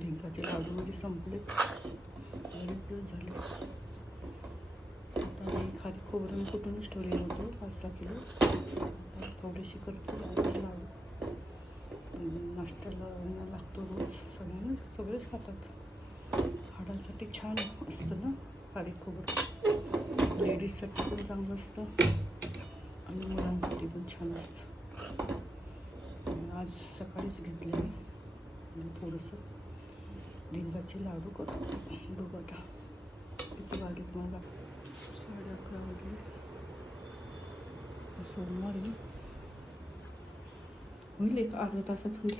डिंकाचे लाडू म्हणजे संपले, बरेच दिवस झाले. आता हे खाली खोबरं कुठूनच ठेवलेलं होतं 5-6 किलो. थोडेसे करतो लाडूचे लाडू. नाश्त्याला लागतो रोज, सगळेच खातात. हाडांसाठी छान असतं ना खारीक खोबरं. लेडीजसाठी पण चांगलं असतं आणि मुलांसाठी पण छान असतं. आज सकाळीच घेतले मी आणि थोडंसं डिंकाचे लाडू करू. बघू आता किती वाजले तुम्हाला. 11:30 वाजले. सोमवारी होईल, एक अर्ध्या तासात होईल.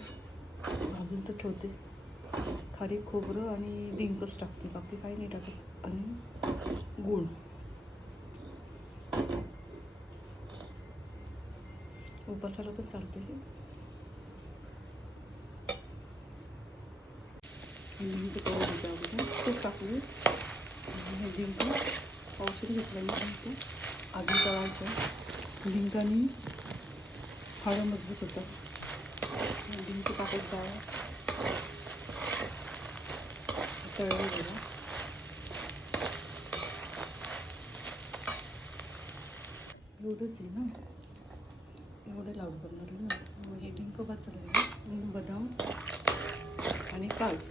अजून तर ठेवते. खारीक खोबरं आणि डिंकच टाकते, बाकी काही नाही टाकत. आणि गूळ. उपासाला पण चालते हे. डिंक करून देते अगोदर, खूप टाकले. हे डिंक औषध घेतलं मी डिंक अजून तळायचं. डिंकाने हाडं मजबूत होतं. डिंक टाकत जावं, तळलं गेलं. एवढंच आहे ना, एवढे लाडू करणार आहे ना. हे डिंक भाजलं, बदाम आणि काजू.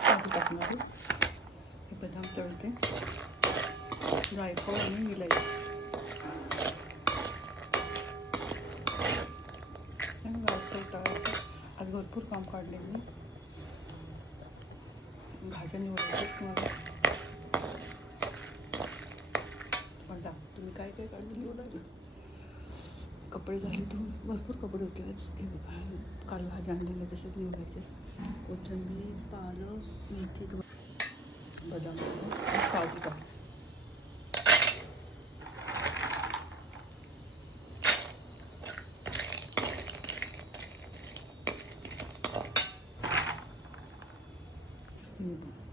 काजू टाकणार आहे. हे बदाम तळते, जायफळ आणि विलायची. जायफळ तळायचं. आज भरपूर काम काढले मी. भाज्या निवडायच्या तुम्हाला तुम्ही काय काय काढून निवडायला. कपडे झाले तर भरपूर कपडे होते आज. काल भाज्या आणलेल्या तसेच निवडायचे. कोथिंबीर, पालक, मेथी, बदाम, काजू टाक.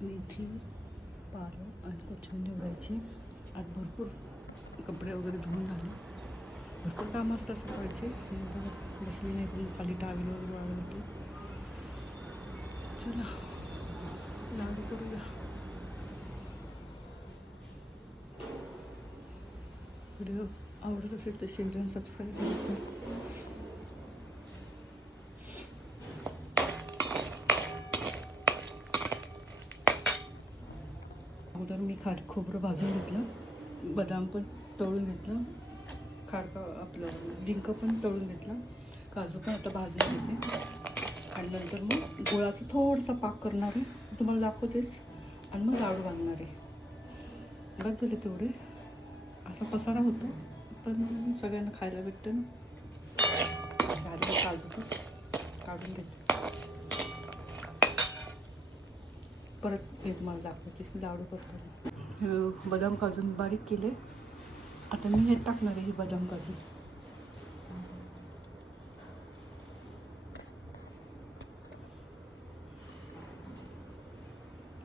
मेथी, पालक आणि कोथिंबीर निवडायची. आज भरपूर कपडे वगैरे धुवून झाले. भरपूर कामं असतात सकाळचे. बसली नाही पण खाली टावेल वगैरे वाळवते. चला लाडू करूया. व्हिडिओ आवडत असेल तर शेअर आणि सबस्क्राईब करायचं. अगोदर मी खारीक खोबरं भाजून घेतलं, बदाम पण तळून घेतलं, आपलं डिंक पण तळून घेतलं, काजू पण आता भाजून घेते. आणि नंतर मग गुळाचा थोडासा पाक करणार आहे, तुम्हाला दाखवतेच. आणि मग लाडू बांधणार आहे. बस झाले तेवढे. असा पसारा होतो पण सगळ्यांना खायला भेटतं ना. झाले काजू पण काढून घेते. परत हे तुम्हाला दाखवते लाडू करताना. बदाम काजू बारीक केले. आता मी हे टाकणार आहे, हे बदाम काजू.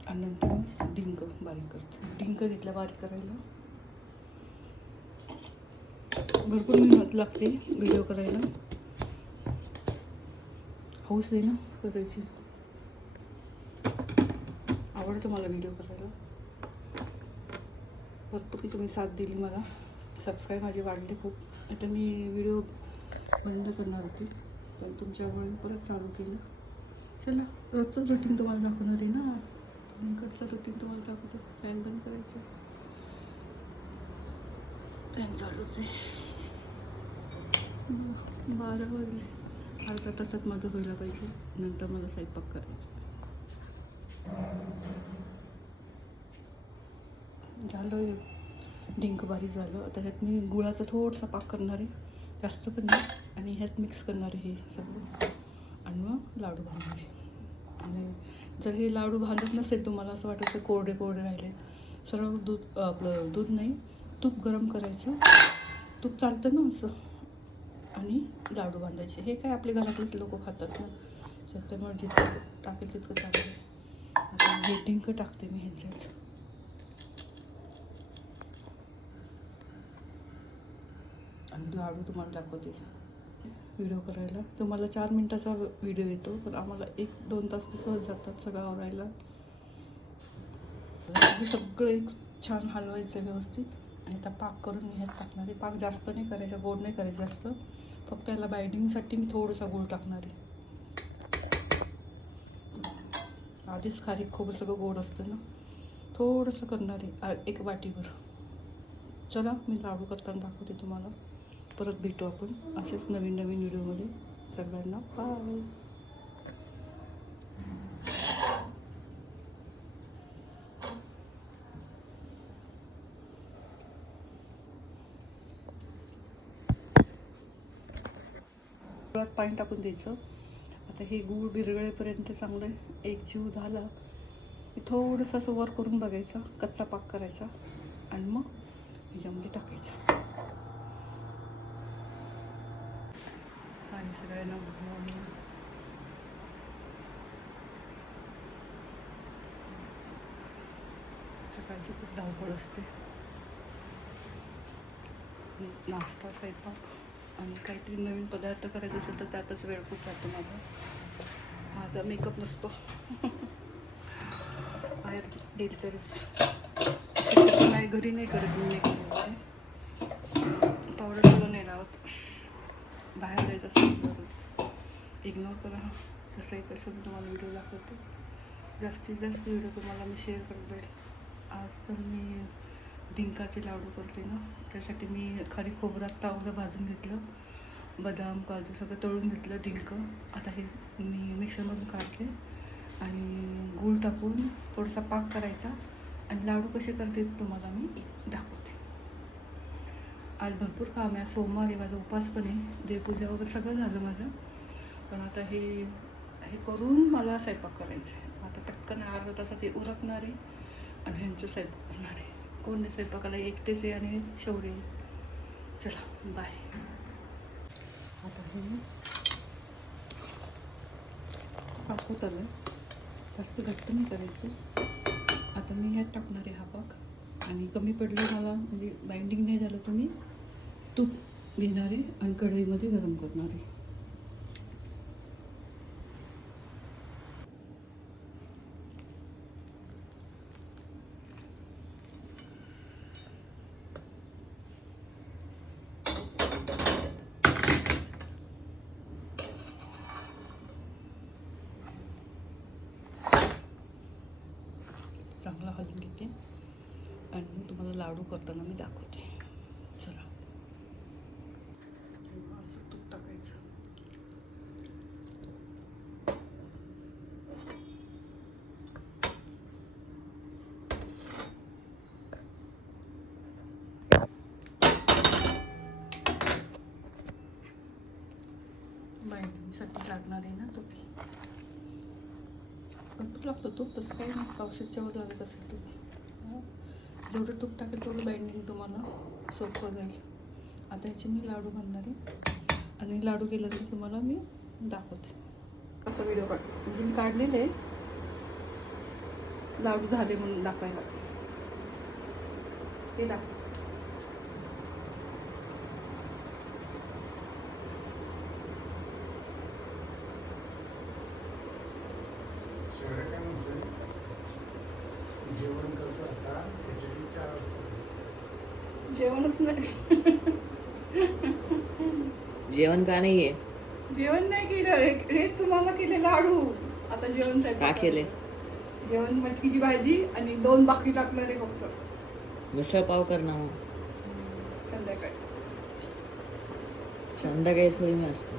आणि नंतर डिंक बारीक करते. डिंक घेतला बारीक करायला. भरपूर मेहनत लागते व्हिडिओ करायला. हौस आहे ना करायची. आवडतं मला व्हिडिओ करायला. भरपूर तुम्ही साथ दिली मला. सबस्क्राईब माझे वाढले खूप. आता मी व्हिडिओ बंद करणार होती पण तुमच्यामुळे परत चालू केलं. चला रोजचंच रुटीन तुम्हाला दाखवणार आहे ना. इकडचं रुटीन तुम्हाला दाखवतो. फॅन बंद करायचं. फॅन चालूच आहे. 12 वाजले. अर्धा तासात माझं व्हायला पाहिजे. नंतर मला स्वयंपाक करायचा. झालं डिंक बारीक झालं. आता ह्यात मी गुळाचा थोडासा पाक करणार आहे, जास्त पण नाही. आणि ह्यात मिक्स करणार आहे हे सगळं. आणि मग लाडू बांधणार आहे. आणि जर हे लाडू बांधत नसेल, तुम्हाला असं वाटतं तर कोरडे राहिले, सरळ दूध, आपलं दूध नाही, तूप गरम करायचं. तूप चालतं ना असं. आणि लाडू बांधायचे. हे काय आपल्या घरातलेच लोक खातात ना, त्याच्यामुळे जितकं टाकेल तितकं चांगलं. आता हे डिंक टाकते मी ह्याच्यात. आणि लाडू तुम्हाला दाखवते. व्हिडिओ करायला तुम्हाला 4 मिनटाचा व्हिडिओ येतो, पण आम्हाला 1-2 तास तर सहज जातात सगळं आवरायला. हे सगळं एक छान हलवायचं व्यवस्थित. आणि आता पाक करून मी ह्यात टाकणार आहे. पाक जास्त नाही करायचा, गोड नाही करायचं जास्त, फक्त याला बाइंडिंगसाठी मी थोडासा गूळ टाकणार आहे. आधीच खारीक खोबरं सगळं गोड असतं ना, थोडंसं करणार आहे 1 वाटीभर. चला मी लाडू करताना दाखवते तुम्हाला. परत भेटू आपण असेच नवीन नवीन व्हिडिओमध्ये. सगळ्यांना बाय. गुळात पाणी टाकून द्यायचं. आता हे गूळ विरघळेपर्यंत चांगलं एक जीव झाला की थोडंसं असं वर करून बघायचं, कच्चा पाक करायचा आणि मग ह्याच्यामध्ये टाकायचं. आणि सगळ्यांना गुड मॉर्निंग. सकाळची खूप धावपळ असते. नाश्ता, स्वयंपाक आणि काहीतरी नवीन पदार्थ करायचे असेल तर त्यातच वेळ खूप जातो माझा मेकअप नसतो. बाहेर गेली तरीच शक्यतो नाही, घरी नाही करत मी मेकअप वगैरे. पावडर सुद्धा नाही लावत. बाहेर जायचं असेल तरच इग्नोर करा. कसं आहे तसं मी तुम्हाला व्हिडिओ दाखवते. जास्तीत जास्त व्हिडिओ तुम्हाला मी शेअर करत जाईल. आज तर मी डिंकाचे लाडू करते ना, त्यासाठी मी खारीक खोबरं तावलं भाजून घेतलं, बदाम काजू सगळं तळून घेतलं, डिंक. आता हे मी मिक्सरमधून काढते आणि गूळ टाकून थोडासा पाक करायचा आणि लाडू कसे करते तुम्हाला मी दाखवते. आज भरपूर काम आहे. सोमवार आहे, माझा उपवास पण आहे, देवपूजा वगैरे सगळं झालं माझं. पण आता हे करून मला स्वयंपाक करायचं आहे. आता टक्कन अर्धा तासात हे उरकणार आहे आणि ह्यांचं स्वयंपाक करणार आहे. कोण नाही स्वयंपाकाला, एकटेच आहे आणि शौर्य. चला बाय. आता हे पाक होत आलं, जास्त घट्ट नाही करायचं. आता मी ह्यात टाकणार आहे हा पाक आणि कमी पडलं मला म्हणजे बाइंडिंग नाही झालं तर मी तूप घेणार आहे आणि कढईमध्ये गरम करणार आहे. चांगला हलवून घेते आणि तुम्हाला लाडू करताना मी दाखवते. चला असं तूप टाकायचं. बाइंडिंगसाठी लागणार आहे ना तूप. भरपूर लागतं तूप, तसं काही नाही, पावसाच्या वर लागत असेल तूप. जेवढं तूप टाकेल तेवढं बाइंडिंग तुम्हाला सोपं जाईल. आता ह्याचे मी लाडू बांधणार आहे आणि लाडू केल्यानंतर तुम्हाला मी दाखवते. असा व्हिडिओ म्हणजे मी काढलेले आहे लाडू झाले म्हणून दाखवायला. हे दाखव. जेवण करतो आता, खिचडी 4 वाजता. जेवणच नाही. जेवण का नाहीये? जेवण नाही केलं, हे तुम्हाला केले लाडू. आता जेवण का केले? जेवण मटकीची भाजी आणि 2 भाकरी टाकणार आहे फक्त. मिसळ पाव कर ना मग. संध्याकाळी संध्याकाळी थोडी मी असतो.